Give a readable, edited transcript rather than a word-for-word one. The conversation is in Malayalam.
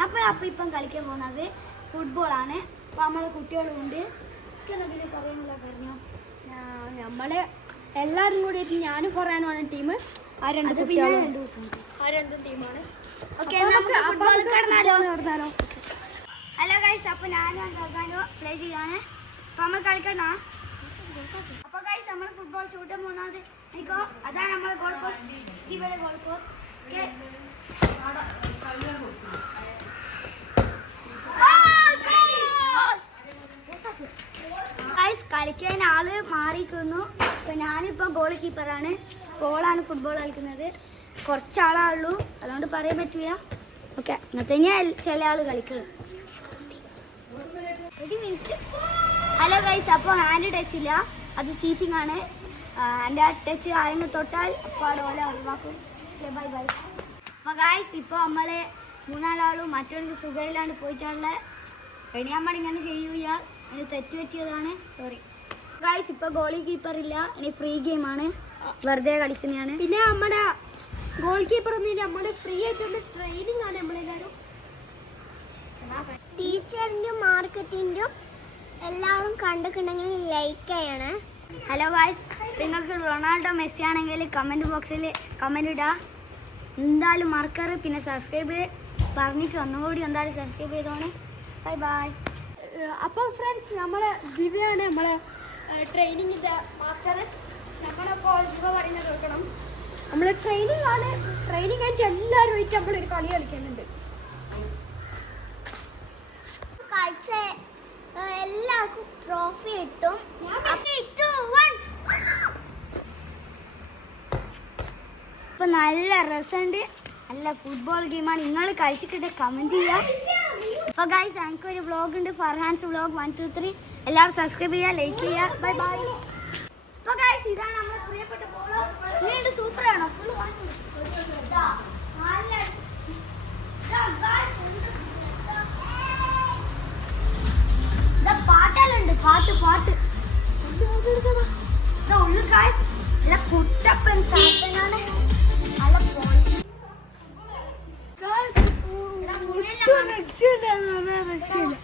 നമ്മളപ്പോൾ ഇപ്പം കളിക്കാൻ പോകുന്നത് ഫുട്ബോളാണ്. അപ്പോൾ നമ്മളെ കുട്ടികളുണ്ട്. പറയാനുള്ള പറഞ്ഞോ, നമ്മള് എല്ലാവരും കൂടിയിട്ട് ഞാനും പറയാനുമാണ് ടീം. ആ രണ്ടും ടീമാണ്. ഹലോ ഗൈസ്, അപ്പോൾ ഞാനും പ്ലേ ചെയ്യാണ്. അപ്പോൾ നമ്മൾ കളിക്കണോ? അപ്പോൾ ഗൈസ് നമ്മൾ ഫുട്ബോൾ ഷൂട്ട് പോകുന്നത് നിൽക്കോ. അതാണ് നമ്മൾ ഗോൾ പോസ്റ്റ്. ഇവിടെ ഗോൾ പോസ്റ്റ്. ഗൈസ് കളിക്കാൻ ആള് മാറിക്കുന്നു. ഇപ്പം ഞാനിപ്പോൾ ഗോൾ കീപ്പറാണ്. ഗോളാണ് ഫുട്ബോൾ കളിക്കുന്നത്. കുറച്ചാളുള്ളൂ, അതുകൊണ്ട് പറയാൻ പറ്റില്ല. ഓക്കെ, അങ്ങനെ തന്നെയാണ് ചില ആൾ കളിക്കുന്നത്. ഒരു മിനിറ്റ്. ഹലോ ഗൈസ്, അപ്പോൾ ഹാൻഡ് ടച്ച് ഇല്ല, അത് ചീറ്റിംഗ് ആണ്. എൻ്റെ ടച്ച് ആരെങ്കിലും തൊട്ടാൽ അപ്പോൾ അവിടെ ഓല ഒഴിവാക്കും. By bye. അപ്പോൾ ഗൈസ്, ഇപ്പോൾ നമ്മൾ മൂന്നാളും മറ്റൊരു സുഖയിലാണ് പോയിട്ടുള്ളത്. ഇനി നമ്മൾ ഇങ്ങനെ ചെയ്യൂല, ഇനി തെറ്റ് പറ്റിയതാണ്, സോറി ഗൈസ്. ഇപ്പോൾ ഗോളി കീപ്പർ ഇല്ല, ഇനി ഫ്രീ ഗെയിമാണ്, വെറുതെ കളിക്കുന്നതാണ്. പിന്നെ നമ്മുടെ ഗോൾ കീപ്പർ ഒന്നുമില്ല, നമ്മുടെ ഫ്രീ ആയിട്ടുള്ള ട്രെയിനിങ് ആണ് നമ്മളെല്ലാവരും. ടീച്ചറിൻ്റെ മാർക്കറ്റിൻ്റെ എല്ലാവരും കണ്ടിട്ടുണ്ടെങ്കിൽ ലൈക്ക് ചെയ്യണേ. ഹലോ ഗൈസ്, നിങ്ങൾക്ക് റൊണാൾഡോ മെസ്സി ആണെങ്കിൽ കമൻറ്റ് ബോക്സിൽ കമൻറ്റ് ഇടുക. എന്തായാലും മറക്കറ്. പിന്നെ സബ്സ്ക്രൈബ് പറഞ്ഞിട്ട് ഒന്നുകൂടി എന്തായാലും സബ്സ്ക്രൈബ് ചെയ്തോണേ. Bye bye. അപ്പോൾ ഫ്രണ്ട്സ്, നമ്മളെ ദിവ്യാണ് നമ്മളെ ട്രെയിനിങ്ങിൻ്റെ മാസ്റ്റർ. നമ്മളപ്പോൾ ദിവ പറയുന്നത് കേൾക്കണം. നമ്മൾ ട്രെയിനിങ് ആണ്. ട്രെയിനിങ് ആയിട്ട് എല്ലാവരുമായിട്ട് നമ്മളൊരു കളി കളിക്കുന്നുണ്ട്. എല്ലാവർക്കും ട്രോഫി കിട്ടും. ഇപ്പൊ നല്ല രസമുണ്ട്, നല്ല ഫുട്ബോൾ ഗെയിമാണ്. നിങ്ങൾ കളിച്ചിട്ട് കമന്റ് ചെയ്യാം. അപ്പൊ ഗൈസ്, എനിക്കൊരു വ്ളോഗ് ഉണ്ട്, ഫർഹാൻസ് വ്ളോഗ് 1 2 3. എല്ലാവരും സബ്സ്ക്രൈബ് ചെയ്യുക, ലൈക്ക് ചെയ്യുക. Bye bye. അപ്പൊ ഗൈസ്, ഇതാണ് നമ്മുടെ പ്രിയപ്പെട്ട ബോൾ. ഇങ്ങനെയുണ്ട്, സൂപ്പറാണോ? ഫുള്ള് പാട്ടെല്ലാം പാട്ട് പാട്ട് ഉള്ളു ഗൈസ്. നല്ല കുട്ടപ്പൻ ചാട്ടനാണ്. നല്ല രക്ഷയില്ല.